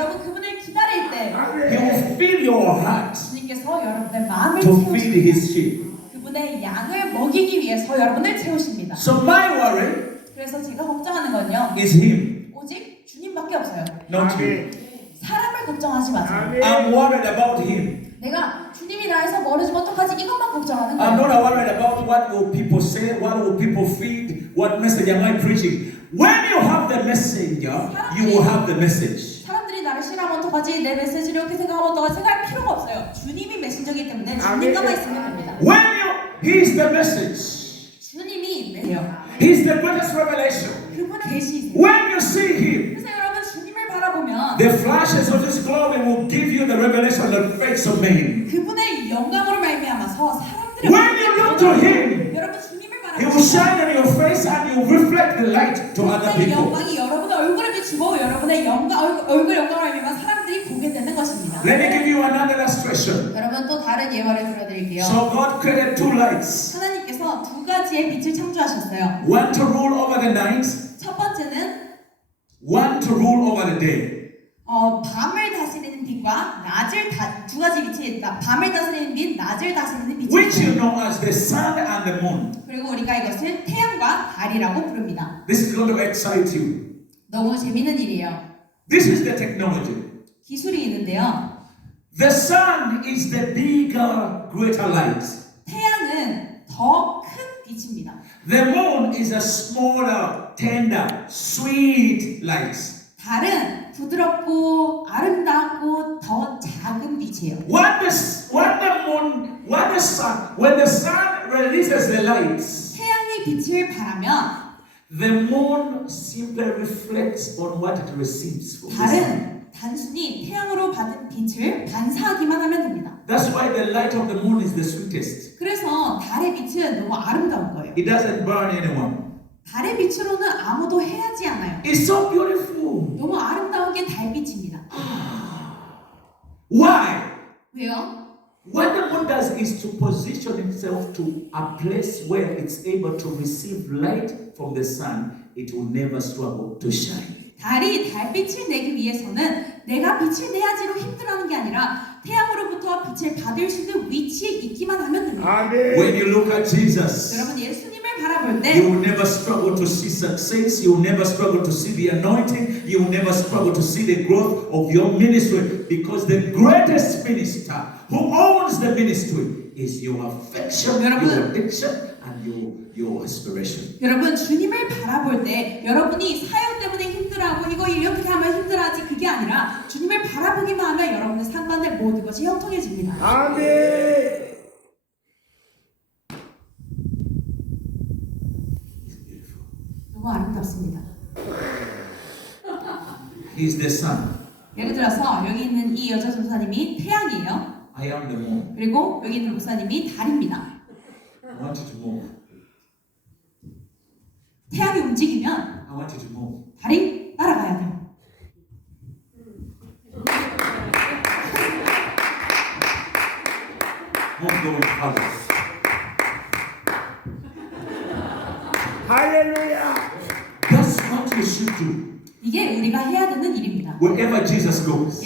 여러분 그분을 기다릴 때 He will fill your heart 주님께서 여러분의 마음을 to feed 채우십니다. His sheep. 그분의 양을 먹이기 위해서 여러분을 채우십니다. So my worry 그래서 제가 걱정하는 건요. is Him, 오직 주님밖에 없어요. not you. 사람을 걱정하지 마세요. I'm worried about Him. 내가 주님이 나에서 멀어지면 어떡하지 이것만 걱정하는 I'm 거예요. not worried about what will people say, what will people feed, what message am I preaching. When you have the messenger, you will have the message. 사람들이 어떡하지 내 메시지를 이렇게 생각하면 어떡하지 생각할 필요가 없어요. 주님이 메신저이기 때문에 주님과만 있으면 됩니다. When you, He's the message. 주님이 메세요. He's the greatest revelation. 그분의 계시이세요. When you see Him, 그래서 여러분 주님을 바라보면 the flashes of His glory will give you the revelation of the face of man. 그분의 영광으 face and you reflect the light to other 그분의 people. 영광이 여러분의 얼굴에 비추고 여러분의 영광 얼굴, 얼굴 영광을 알면 사람들이 보게 되는 것입니다. Let me give you another illustration. 여러분 또 다른 예화를 들려드릴게요. So God created two lights. 하나님께서 두 가지의 빛을 창조하셨어요. One to rule over the night, 첫 번째는 one to rule over the day. 어, 밤을 다스리는 빛과 낮을 다, 두 가지 빛이 있다. 밤을 다스리는 빛, 낮을 다스리는 빛이 which you know as the sun and the moon. 그리고 우리가 이것을 태양과 달이라고 부릅니다. This is going to excite you. 너무 재밌는 일이에요. This is the technology. 기술이 있는데요. The sun is the bigger, greater light. 태양은 더 큰 빛입니다. The moon is a smaller, tender, sweet light. 달은 부드럽고 아름답고 더 작은 빛이에요. When the, when the moon, when the sun, when the sun releases the lights, 태양이 빛을 발하면 the moon simply reflects on what it receives from the sun. 달은 단순히 태양으로 받은 빛을 반사하기만 하면 됩니다. That's why the light of the moon is the sweetest. 그래서 달의 빛은 너무 아름다운 거예요. It doesn't burn anyone. 달의 빛으로는 아무도 해하지 않아요. It's so beautiful. 너무 아름다운 게 달빛입니다. Why? 왜요? What the moon does is to position itself to a place where it's able to receive light from the sun. It will never struggle to shine. 달이 달빛을 내기 위해서는 내가 빛을 내야지로 힘들어하는 게 아니라 태양으로부터 빛을 받을 수 있는 위치에 있기만 하면 됩니다. When you look at Jesus, 여러분 예수님을 바라볼 you 때 will never struggle to see success. You will never struggle to see the anointing. You will never struggle to see the growth of your ministry because the greatest minister who owns the ministry is your affection, your 여러분. addiction, and your, your aspiration. 여러분 주님을 바라볼 때 여러분이 사역 때문에 힘들어하고 이거 이렇게 하면 힘들어하지 그게 아니라 주님을 바라보기만 하면 여러분의 상관될 모든 것이 형통해집니다. 아멘. It's beautiful. 너무 아름답습니다. He's the sun. 예를 들어서 여기 있는 이 여자 전사님이 태양이에요. I am the moon. 그리고 여기 있는 목사님이 달입니다. I want you to move. 태양이 움직이면 I want you to move. 달이 따라가야 돼요. Move going further. 할렐루야. That's what you should do 이게 우리가 해야 되는 일입니다. wherever Jesus goes.